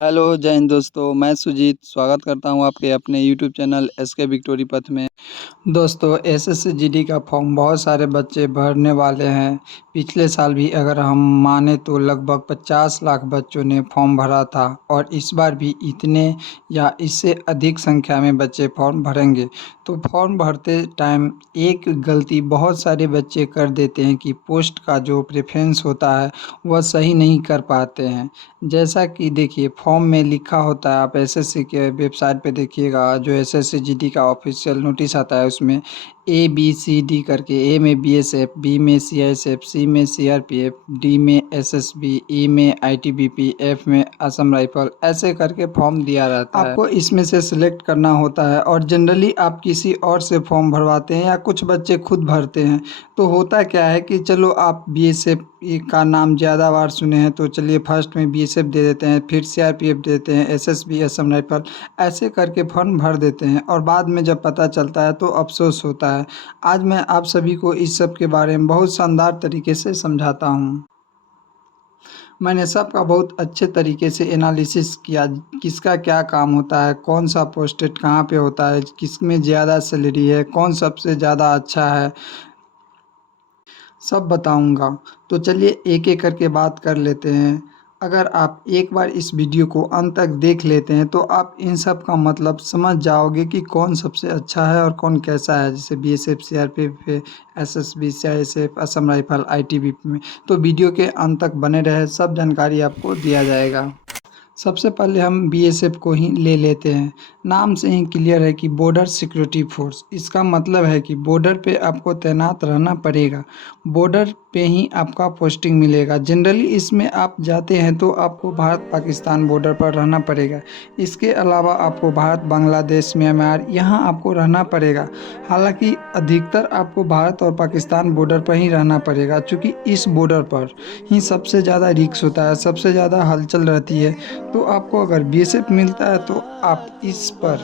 Hello, जय हिंद दोस्तों, मैं सुजीत स्वागत करता हूँ आपके अपने यूट्यूब चैनल एसके विक्टोरी पथ में। दोस्तों एसएससी जीडी का फॉर्म बहुत सारे बच्चे भरने वाले हैं। पिछले साल भी अगर हम माने तो लगभग 50 लाख बच्चों ने फॉर्म भरा था और इस बार भी इतने या इससे अधिक संख्या में बच्चे फॉर्म भरेंगे। तो फॉर्म भरते टाइम एक गलती बहुत सारे बच्चे कर देते हैं कि पोस्ट का जो प्रेफरेंस होता है वह सही नहीं कर पाते हैं। जैसा कि देखिए फॉर्म में लिखा होता है, आप एसएससी के वेबसाइट पे देखिएगा, जो एसएससी जीडी का ऑफिशियल नोटिस आता है उसमें ABCD करके ए में बीएसएफ, बी में सीआईएसएफ, सी में सीआरपीएफ, डी में एसएसबी, ई में आईटीबीपी, एफ में असम राइफल, ऐसे करके फॉर्म दिया रहता है। आपको इसमें से सिलेक्ट करना होता है और जनरली आप किसी और से फॉर्म भरवाते हैं या कुछ बच्चे खुद भरते हैं। तो होता क्या है कि चलो आप बीएसएफ का नाम ज़्यादा बार सुने हैं तो चलिए फर्स्ट में बीएसएफ दे देते हैं, फिर सीआरपीएफ दे देते हैं, एसएसबी, असम राइफल, ऐसे करके फॉर्म भर देते हैं और बाद में जब पता चलता है तो अफसोस होता है। आज मैं आप सभी को इस सब के बारे में बहुत शानदार तरीके से समझाता हूँ। मैंने सबका बहुत अच्छे तरीके से एनालिसिस किया, किसका क्या काम होता है, कौन सा पोस्टेड कहाँ पे होता है, किस में ज़्यादा सैलरी है, कौन सबसे ज़्यादा अच्छा है, सब बताऊंगा। तो चलिए एक एक करके बात कर लेते हैं। अगर आप एक बार इस वीडियो को अंत तक देख लेते हैं तो आप इन सब का मतलब समझ जाओगे कि कौन सबसे अच्छा है और कौन कैसा है। जैसे BSF, CRPF, SSB, CISF, Assam rifle, ITBP में। तो वीडियो के अंत तक बने रहे, सब जानकारी आपको दिया जाएगा। सबसे पहले हम बीएसएफ को ही ले लेते हैं। नाम से ही क्लियर है कि बॉर्डर सिक्योरिटी फोर्स। इसका मतलब है कि बॉर्डर पे आपको तैनात रहना पड़ेगा, बॉर्डर पे ही आपका पोस्टिंग मिलेगा। जनरली इसमें आप जाते हैं तो आपको भारत पाकिस्तान बॉर्डर पर रहना पड़ेगा। इसके अलावा आपको भारत, बांग्लादेश, म्यांमार, यहाँ आपको रहना पड़ेगा। हालांकि अधिकतर आपको भारत और पाकिस्तान बॉर्डर पर ही रहना पड़ेगा, क्योंकि इस बॉर्डर पर ही सबसे ज़्यादा रिस्क होता है, सबसे ज़्यादा हलचल रहती है। तो आपको अगर बीएसएफ मिलता है तो आप इस पर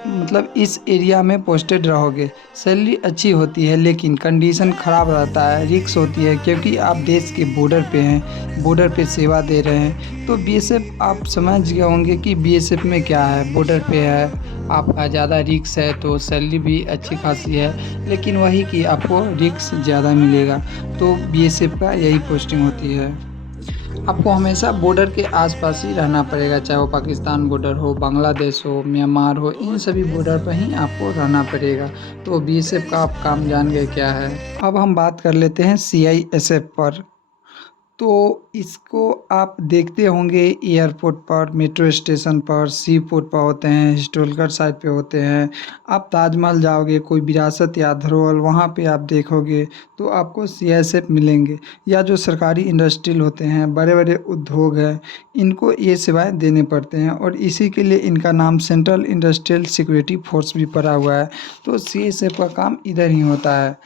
मतलब इस एरिया में पोस्टेड रहोगे। सैलरी अच्छी होती है लेकिन कंडीशन ख़राब रहता है, रिस्क होती है, क्योंकि आप देश के बॉर्डर पे हैं, बॉर्डर पे सेवा दे रहे हैं। तो बीएसएफ आप समझ गए होंगे कि बीएसएफ में क्या है, बॉर्डर पे है, आपका ज़्यादा रिस्क है तो सैलरी भी अच्छी खासी है, लेकिन वही कि आपको रिस्क ज़्यादा मिलेगा। तो बीएसएफ का यही पोस्टिंग होती है। आपको हमेशा बॉर्डर के आसपास ही रहना पड़ेगा, चाहे वो पाकिस्तान बॉर्डर हो, बांग्लादेश हो, म्यांमार हो, इन सभी बॉर्डर पर ही आपको रहना पड़ेगा। तो बीएसएफ का आप काम जान गए क्या है। अब हम बात कर लेते हैं सीआईएसएफ पर। तो इसको आप देखते होंगे एयरपोर्ट पर, मेट्रो स्टेशन पर, सी पोर्ट पर होते हैं, हिस्टोरिकल साइट पे होते हैं। आप ताजमहल जाओगे, कोई विरासत या धरोहर, वहाँ पे आप देखोगे तो आपको सीआईएसएफ मिलेंगे। या जो सरकारी इंडस्ट्रियल होते हैं, बड़े बड़े उद्योग हैं, इनको ये सेवाएं देने पड़ते हैं और इसी के लिए इनका नाम सेंट्रल इंडस्ट्रियल सिक्योरिटी फोर्स भी पड़ा हुआ है। तो सीआईएसएफ का काम इधर ही होता है।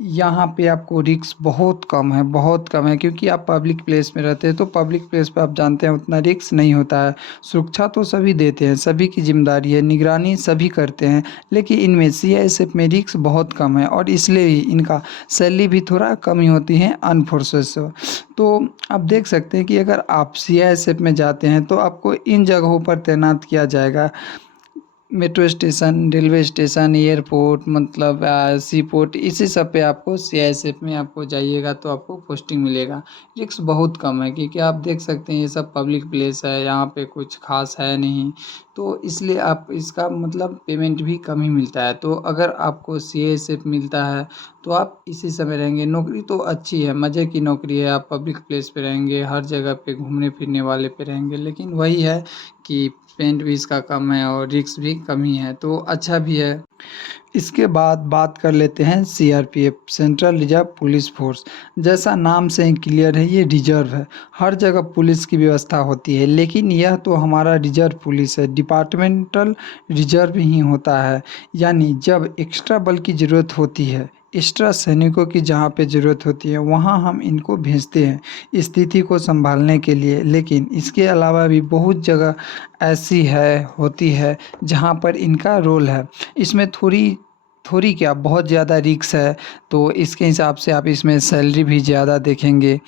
यहाँ पे आपको रिस्क बहुत कम है, बहुत कम है, क्योंकि आप पब्लिक प्लेस में रहते हैं। तो पब्लिक प्लेस पे आप जानते हैं उतना रिस्क नहीं होता है। सुरक्षा तो सभी देते हैं, सभी की जिम्मेदारी है, निगरानी सभी करते हैं, लेकिन इनमें सीआईएसएफ में रिस्क बहुत कम है और इसलिए ही इनका सैलरी भी थोड़ा कम ही होती है अन फोर्सेस से। तो आप देख सकते हैं कि अगर आप सीआईएसएफ में जाते हैं तो आपको इन जगहों पर तैनात किया जाएगा, metro station, railway station, airport, मतलब सी पोर्ट, इसी सब पे आपको सीआईएसएफ में आपको जाइएगा तो आपको पोस्टिंग मिलेगा। रिस्क बहुत कम है, क्योंकि आप देख सकते हैं ये सब पब्लिक प्लेस है, यहाँ पे कुछ खास है नहीं, तो इसलिए आप इसका मतलब पेमेंट भी कम ही मिलता है। तो अगर आपको सीआईएसएफ मिलता है तो आप इसी समय रहेंगे। नौकरी तो अच्छी है, मज़े की नौकरी है, आप पब्लिक प्लेस पे रहेंगे, हर जगह पे घूमने फिरने वाले पे रहेंगे, लेकिन वही है कि पेमेंट भी इसका कम है और रिस्क भी कम ही है, तो अच्छा भी है। इसके बाद बात कर लेते हैं CRPF, central reserve police force. जैसा नाम से ही क्लियर है, ये रिजर्व है। हर जगह पुलिस की व्यवस्था होती है, लेकिन यह तो हमारा रिजर्व पुलिस है, डिपार्टमेंटल रिजर्व ही होता है। यानी जब एक्स्ट्रा बल की ज़रूरत होती है, एक्स्ट्रा सैनिकों की जहाँ पे ज़रूरत होती है, वहाँ हम इनको भेजते हैं स्थिति को संभालने के लिए। लेकिन इसके अलावा भी बहुत जगह ऐसी है, होती है, जहाँ पर इनका रोल है। इसमें थोड़ी थोड़ी क्या, बहुत ज़्यादा रिस्क है, तो इसके हिसाब से आप इसमें सैलरी भी ज़्यादा देखेंगे।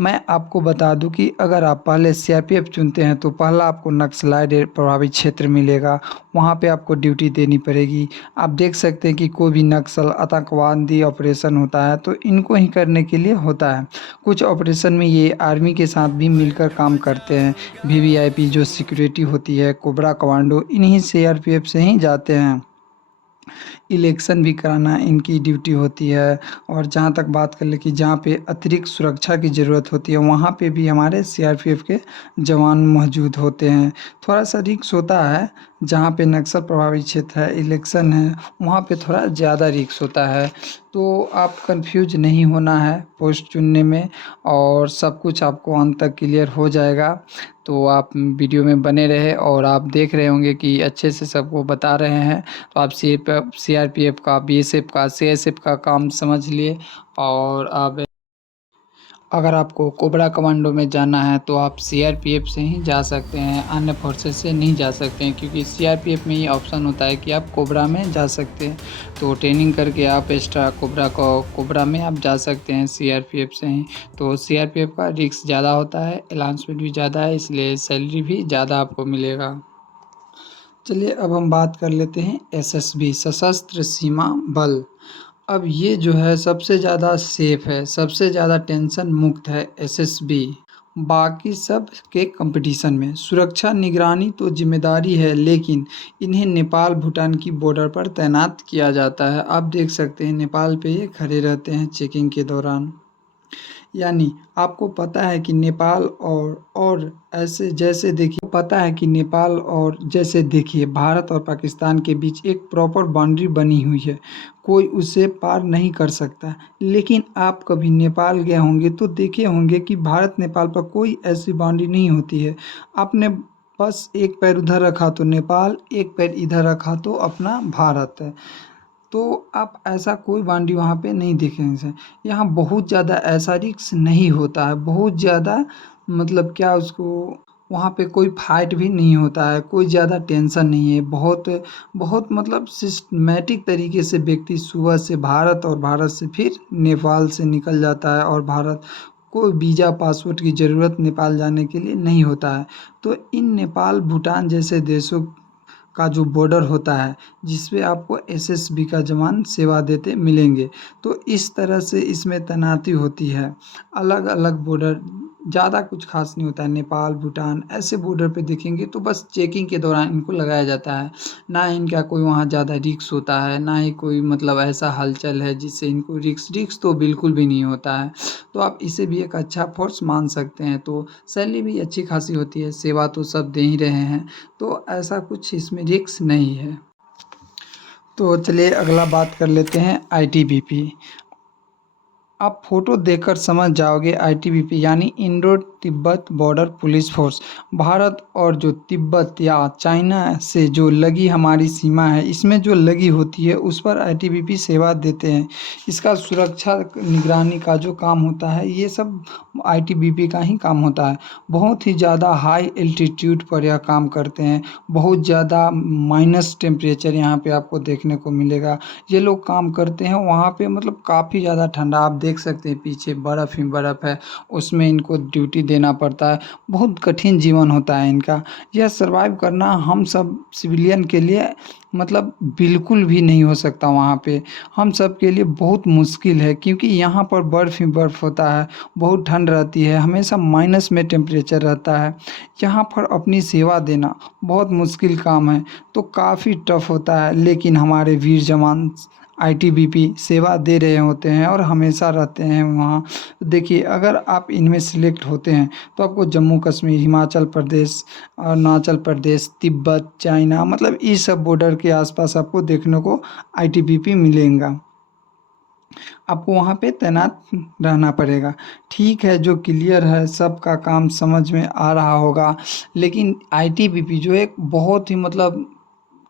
मैं आपको बता दूं कि अगर आप पहले सीआरपीएफ चुनते हैं तो पहला आपको नक्सलाइट प्रभावित क्षेत्र मिलेगा, वहाँ पे आपको ड्यूटी देनी पड़ेगी। आप देख सकते हैं कि कोई भी नक्सल आतंकवादी ऑपरेशन होता है तो इनको ही करने के लिए होता है। कुछ ऑपरेशन में ये आर्मी के साथ भी मिलकर काम करते हैं। वीवीआईपी जो सिक्योरिटी होती है, कोबरा कमांडो, इन्हीं सीआरपीएफ से ही जाते हैं। इलेक्शन भी कराना इनकी ड्यूटी होती है। और जहाँ तक बात कर ले कि जहाँ पे अतिरिक्त सुरक्षा की ज़रूरत होती है वहाँ पे भी हमारे सीआरपीएफ के जवान मौजूद होते हैं। थोड़ा सा रिस्क होता है, जहाँ पे नक्सल प्रभावित क्षेत्र है, इलेक्शन है, वहाँ पे थोड़ा ज़्यादा रिस्क होता है। तो आप कंफ्यूज नहीं होना है पोस्ट चुनने में, और सब कुछ आपको अंत तक क्लियर हो जाएगा। तो आप वीडियो में बने रहे और आप देख रहे होंगे कि अच्छे से सबको बता रहे हैं। तो आप सीआरपीएफ का, बीएसएफ का, सीएसएफ का काम समझ लिए। और अब अगर आपको कोबरा कमांडो में जाना है तो आप सीआरपीएफ से ही जा सकते हैं, अन्य फोर्सेस से नहीं जा सकते हैं, क्योंकि सीआरपीएफ में ये ऑप्शन होता है कि आप कोबरा में जा सकते हैं। तो ट्रेनिंग करके आप एक्स्ट्रा कोबरा में आप जा सकते हैं सीआरपीएफ से ही। तो सीआरपीएफ का रिस्क ज़्यादा होता है, अलाउंसमेंट भी ज़्यादा है, इसलिए सैलरी भी ज़्यादा आपको मिलेगा। चलिए अब हम बात कर लेते हैं एसएसबी, सशस्त्र सीमा बल। अब ये जो है सबसे ज़्यादा सेफ है, सबसे ज़्यादा टेंशन मुक्त है एसएसबी। बाकी सब के कंपटीशन में सुरक्षा निगरानी तो जिम्मेदारी है, लेकिन इन्हें नेपाल भूटान की बॉर्डर पर तैनात किया जाता है। आप देख सकते हैं नेपाल पे ये खड़े रहते हैं चेकिंग के दौरान। यानी आपको पता है कि नेपाल और ऐसे जैसे देखिए, पता है कि नेपाल और जैसे देखिए भारत और पाकिस्तान के बीच एक प्रॉपर बाउंड्री बनी हुई है, कोई उसे पार नहीं कर सकता। लेकिन आप कभी नेपाल गए होंगे तो देखे होंगे कि भारत नेपाल पर कोई ऐसी बाउंड्री नहीं होती है। आपने बस एक पैर उधर रखा तो नेपाल, एक पैर इधर रखा तो अपना भारत है। तो आप ऐसा कोई बाउंड्री वहाँ पे नहीं देखेंगे सर। यहाँ बहुत ज़्यादा ऐसा रिस्क नहीं होता है, बहुत ज़्यादा मतलब क्या उसको, वहाँ पे कोई फाइट भी नहीं होता है, कोई ज़्यादा टेंशन नहीं है। बहुत बहुत मतलब सिस्टमेटिक तरीके से व्यक्ति सुबह से भारत और भारत से फिर नेपाल से निकल जाता है, और भारत कोई वीज़ा पासपोर्ट की ज़रूरत नेपाल जाने के लिए नहीं होता है। तो इन नेपाल भूटान जैसे देशों का जो बॉर्डर होता है जिस पे आपको एसएसबी का जवान सेवा देते मिलेंगे, तो इस तरह से इसमें तैनाती होती है। अलग अलग बॉर्डर, ज़्यादा कुछ खास नहीं होता है। नेपाल भूटान ऐसे बॉर्डर पे देखेंगे तो बस चेकिंग के दौरान इनको लगाया जाता है। ना इनका कोई वहाँ ज़्यादा रिस्क होता है, ना ही कोई मतलब ऐसा हलचल है जिससे इनको रिस्क तो बिल्कुल भी नहीं होता है। तो आप इसे भी एक अच्छा फोर्स मान सकते हैं। तो सैलरी भी अच्छी खासी होती है, सेवा तो सब दे ही रहे हैं, तो ऐसा कुछ इसमें रिस्क नहीं है। तो चलिए अगला बात कर लेते हैं आईटीबीपी। आप फोटो देखकर समझ जाओगे, आईटीबीपी यानी Indo Tibet border police force. Bharat और जो तिब्बत या चाइना से जो लगी हमारी सीमा है, इसमें जो लगी होती है उस पर आईटीबीपी सेवा देते हैं। इसका सुरक्षा निगरानी का जो काम होता है ये सब आईटीबीपी का ही काम होता है। बहुत ही ज़्यादा हाई एल्टीट्यूड पर यह काम करते हैं, बहुत ज़्यादा माइनस टेम्परेचर यहाँ पे आपको देखने को मिलेगा। ये लोग काम करते हैं वहाँ पे, मतलब काफ़ी ज़्यादा ठंडा, आप देख सकते हैं पीछे बर्फ़ ही बर्फ़ है, उसमें इनको ड्यूटी देना पड़ता है। बहुत कठिन जीवन होता है इनका। यह सर्वाइव करना हम सब सिविलियन के लिए मतलब बिल्कुल भी नहीं हो सकता वहाँ पे। हम सब के लिए बहुत मुश्किल है, क्योंकि यहाँ पर बर्फ़ ही बर्फ़ होता है, बहुत ठंड रहती है, हमेशा माइनस में टेम्परेचर रहता है। यहाँ पर अपनी सेवा देना बहुत मुश्किल काम है, तो काफ़ी टफ होता है। लेकिन हमारे वीर जवान आईटीबीपी सेवा दे रहे होते हैं और हमेशा रहते हैं वहाँ। देखिए अगर आप इनमें सिलेक्ट होते हैं तो आपको जम्मू कश्मीर, हिमाचल प्रदेश, अरुणाचल प्रदेश, तिब्बत, चाइना, मतलब इस सब बॉर्डर के आसपास आपको देखने को आईटीबीपी मिलेगा। आपको वहाँ पे तैनात रहना पड़ेगा। ठीक है, जो क्लियर है सबका काम समझ में आ रहा होगा। लेकिन आईटीबीपी जो एक बहुत ही मतलब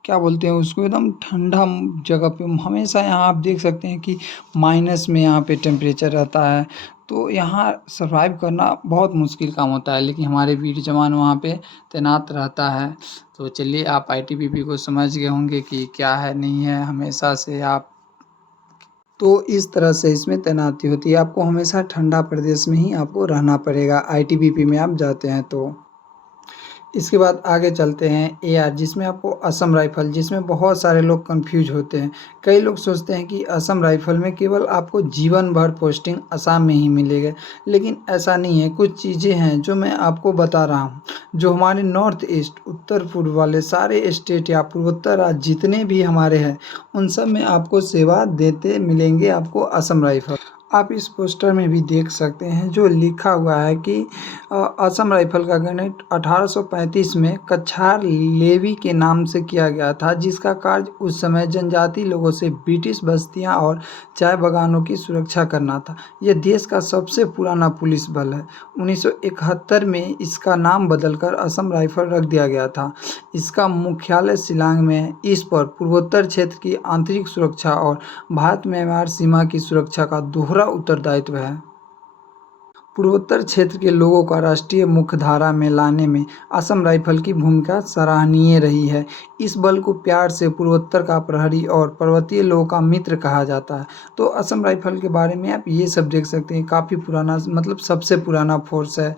क्या बोलते हैं उसको, एकदम ठंडा जगह पे हमेशा, यहाँ आप देख सकते हैं कि माइनस में यहाँ पे टेम्परेचर रहता है। तो यहाँ सर्वाइव करना बहुत मुश्किल काम होता है, लेकिन हमारे वीर जवान वहाँ पे तैनात रहता है। तो चलिए आप आईटीबीपी को समझ गए होंगे कि क्या है नहीं है। हमेशा से आप तो इस तरह से इसमें तैनाती होती है। आपको हमेशा ठंडा प्रदेश में ही आपको रहना पड़ेगा आईटीबीपी में आप जाते हैं तो। इसके बाद आगे चलते हैं एआर, जिसमें आपको असम राइफ़ल, जिसमें बहुत सारे लोग कन्फ्यूज होते हैं। कई लोग सोचते हैं कि असम राइफ़ल में केवल आपको जीवन भर पोस्टिंग असम में ही मिलेगा, लेकिन ऐसा नहीं है। कुछ चीज़ें हैं जो मैं आपको बता रहा हूँ, जो हमारे नॉर्थ ईस्ट उत्तर पूर्व वाले सारे स्टेट या पूर्वोत्तर राज्य जितने भी हमारे हैं, उन सब में आपको सेवा देते मिलेंगे आपको असम राइफ़ल। आप इस पोस्टर में भी देख सकते हैं जो लिखा हुआ है कि असम राइफल का गठन 1835 में कछार लेवी के नाम से किया गया था, जिसका कार्य उस समय जनजाति लोगों से ब्रिटिश बस्तियां और चाय बागानों की सुरक्षा करना था। यह देश का सबसे पुराना पुलिस बल है। 1971 में इसका नाम बदलकर असम राइफल रख दिया गया था। इसका मुख्यालय शिलांग में है। इस पर पूर्वोत्तर क्षेत्र की आंतरिक सुरक्षा और भारत म्यांमार सीमा की सुरक्षा का दोहरा उत्तरदायित्व है। पूर्वोत्तर क्षेत्र के लोगों को राष्ट्रीय मुख्यधारा में लाने में असम राइफल की भूमिका सराहनीय रही है। इस बल को प्यार से पूर्वोत्तर का प्रहरी और पर्वतीय लोगों का मित्र कहा जाता है। तो असम राइफल के बारे में आप ये सब देख सकते हैं, काफ़ी पुराना, मतलब सबसे पुराना फोर्स है।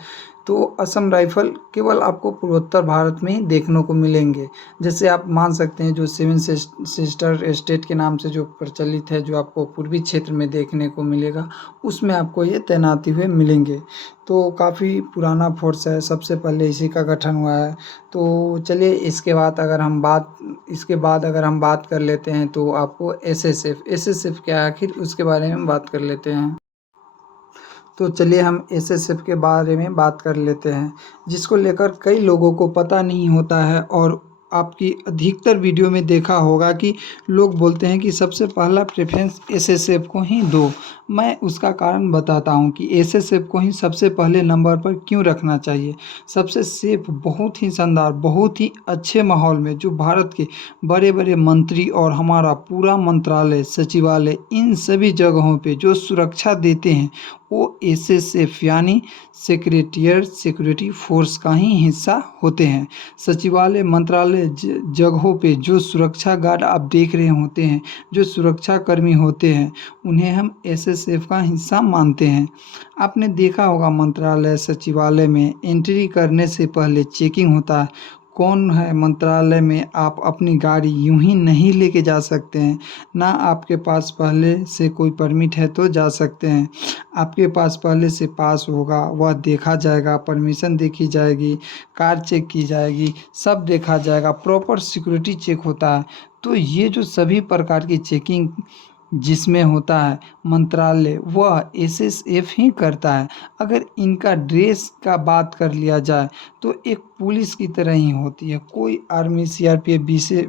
तो असम राइफल केवल आपको पूर्वोत्तर भारत में ही देखने को मिलेंगे। जैसे आप मान सकते हैं जो सेवन सिस्टर स्टेट के नाम से जो प्रचलित है, जो आपको पूर्वी क्षेत्र में देखने को मिलेगा, उसमें आपको ये तैनाती हुए मिलेंगे। तो काफ़ी पुराना फोर्स है, सबसे पहले इसी का गठन हुआ है। तो चलिए इसके बाद अगर हम बात कर लेते हैं तो आपको एसएसएफ क्या है आखिर, उसके बारे में बात कर लेते हैं। तो चलिए हम एसएसएफ के बारे में बात कर लेते हैं, जिसको लेकर कई लोगों को पता नहीं होता है। और आपकी अधिकतर वीडियो में देखा होगा कि लोग बोलते हैं कि सबसे पहला प्रेफरेंस एसएसएफ को ही दो। मैं उसका कारण बताता हूँ कि एसएसएफ को ही सबसे पहले नंबर पर क्यों रखना चाहिए। सबसे सेफ, बहुत ही शानदार, बहुत ही अच्छे माहौल में जो भारत के बड़े बड़े मंत्री और हमारा पूरा मंत्रालय, सचिवालय, इन सभी जगहों पे जो सुरक्षा देते हैं, वो एसएसएफ यानी सेक्रेटेरिएट सिक्योरिटी फोर्स का ही हिस्सा होते हैं। सचिवालय, मंत्रालय जगहों पे जो सुरक्षा गार्ड आप देख रहे होते हैं, जो सुरक्षा कर्मी होते हैं, उन्हें हम एसएसएफ का हिस्सा मानते हैं। आपने देखा होगा मंत्रालय, सचिवालय में एंट्री करने से पहले चेकिंग होता है। कौन है मंत्रालय में, आप अपनी गाड़ी यूं ही नहीं लेके जा सकते हैं। ना आपके पास पहले से कोई परमिट है तो जा सकते हैं। आपके पास पहले से पास होगा, वह देखा जाएगा, परमिशन देखी जाएगी, कार चेक की जाएगी, सब देखा जाएगा, प्रॉपर सिक्योरिटी चेक होता है। तो ये जो सभी प्रकार की चेकिंग जिसमें होता है मंत्रालय, वह एसएसएफ ही करता है। अगर इनका ड्रेस का बात कर लिया जाए तो एक पुलिस की तरह ही होती है। कोई आर्मी, सीआरपीएफ,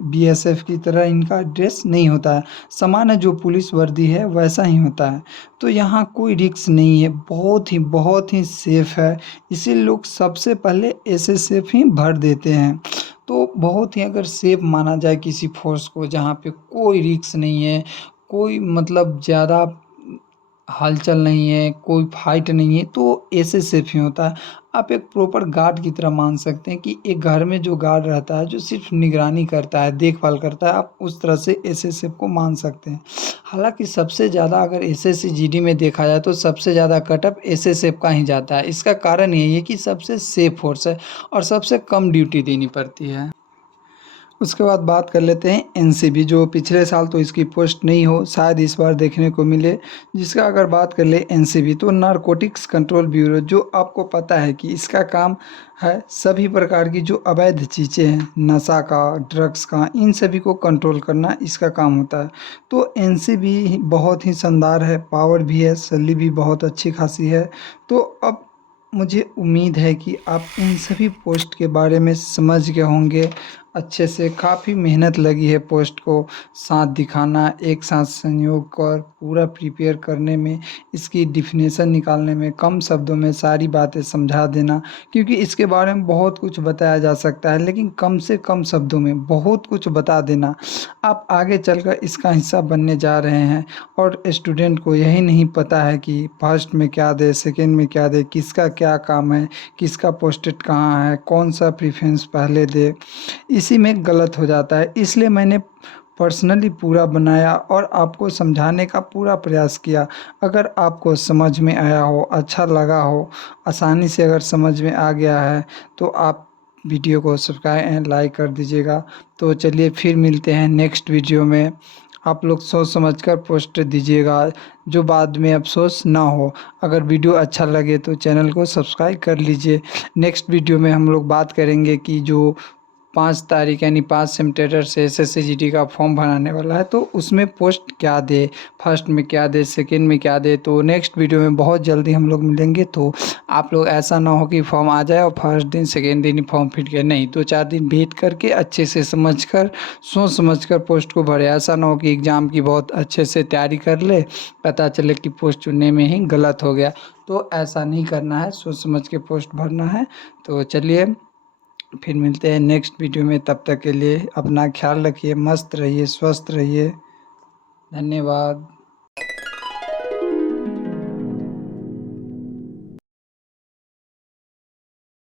बीएसएफ की तरह इनका ड्रेस नहीं होता है। सामान्य जो पुलिस वर्दी है वैसा ही होता है। तो यहाँ कोई रिस्क नहीं है, बहुत ही सेफ है। इसीलिए लोग सबसे पहले एसएसएफ ही भर देते हैं। तो बहुत ही अगर सेफ माना जाए किसी फोर्स को, जहाँ पे कोई रिस्क नहीं है, कोई मतलब ज़्यादा हलचल नहीं है, कोई फाइट नहीं है, तो एसएसएफ ही होता है। आप एक प्रॉपर गार्ड की तरह मान सकते हैं कि एक घर में जो गार्ड रहता है, जो सिर्फ निगरानी करता है, देखभाल करता है, आप उस तरह से एसएसएफ को मान सकते हैं। हालांकि सबसे ज़्यादा अगर एसएससी जीडी में देखा जाए तो सबसे ज़्यादा कटअप एसएसएफ का ही जाता है। इसका कारण यही है कि सबसे सेफ फोर्स है और सबसे कम ड्यूटी देनी पड़ती है। उसके बाद बात कर लेते हैं एनसीबी, जो पिछले साल तो इसकी पोस्ट नहीं हो, शायद इस बार देखने को मिले। जिसका अगर बात कर ले एनसीबी, तो नारकोटिक्स कंट्रोल ब्यूरो, जो आपको पता है कि इसका काम है सभी प्रकार की जो अवैध चीज़ें हैं, नशा का, ड्रग्स का, इन सभी को कंट्रोल करना इसका काम होता है। तो एनसीबी बहुत ही शानदार है, पावर भी है, सैलरी भी बहुत अच्छी खासी है। तो अब मुझे उम्मीद है कि आप इन सभी पोस्ट के बारे में समझ गए होंगे अच्छे से। काफ़ी मेहनत लगी है पोस्ट को साथ दिखाना, एक साथ संयोग कर पूरा प्रिपेयर करने में, इसकी डिफिनेशन निकालने में, कम शब्दों में सारी बातें समझा देना। क्योंकि इसके बारे में बहुत कुछ बताया जा सकता है, लेकिन कम से कम शब्दों में बहुत कुछ बता देना। आप आगे चलकर इसका हिस्सा बनने जा रहे हैं और स्टूडेंट को यही नहीं पता है कि फर्स्ट में क्या दे, सेकेंड में क्या दे, किसका क्या काम है, किसका पोस्टेड कहाँ है, कौन सा प्रेफरेंस पहले दे, इसी में गलत हो जाता है। इसलिए मैंने पर्सनली पूरा बनाया और आपको समझाने का पूरा प्रयास किया। अगर आपको समझ में आया हो, अच्छा लगा हो, आसानी से अगर समझ में आ गया है तो आप वीडियो को सब्सक्राइब एंड लाइक कर दीजिएगा। तो चलिए फिर मिलते हैं नेक्स्ट वीडियो में। आप लोग सोच समझ कर पोस्ट दीजिएगा, जो बाद में अफ़सोस ना हो। अगर वीडियो अच्छा लगे तो चैनल को सब्सक्राइब कर लीजिए। नेक्स्ट वीडियो में हम लोग बात करेंगे कि जो 5 तारीख यानी 5 सितंबर से एसएससी जीडी का फॉर्म भराने वाला है, तो उसमें पोस्ट क्या दे, फर्स्ट में क्या दे, सेकंड में क्या दे। तो नेक्स्ट वीडियो में बहुत जल्दी हम लोग मिलेंगे। तो आप लोग ऐसा ना हो कि फॉर्म आ जाए और फर्स्ट दिन सेकंड दिन ही फॉर्म फिट गए, नहीं, 2-4 दिन वेट करके अच्छे से समझ कर, सोच समझ कर पोस्ट को भरे। ऐसा ना हो कि एग्ज़ाम की बहुत अच्छे से तैयारी कर ले, पता चले कि पोस्ट चुनने में ही गलत हो गया। तो ऐसा नहीं करना है, सोच समझ के पोस्ट भरना है। तो चलिए फिर मिलते हैं नेक्स्ट वीडियो में। तब तक के लिए अपना ख्याल रखिए, मस्त रहिए, स्वस्थ रहिए। धन्यवाद।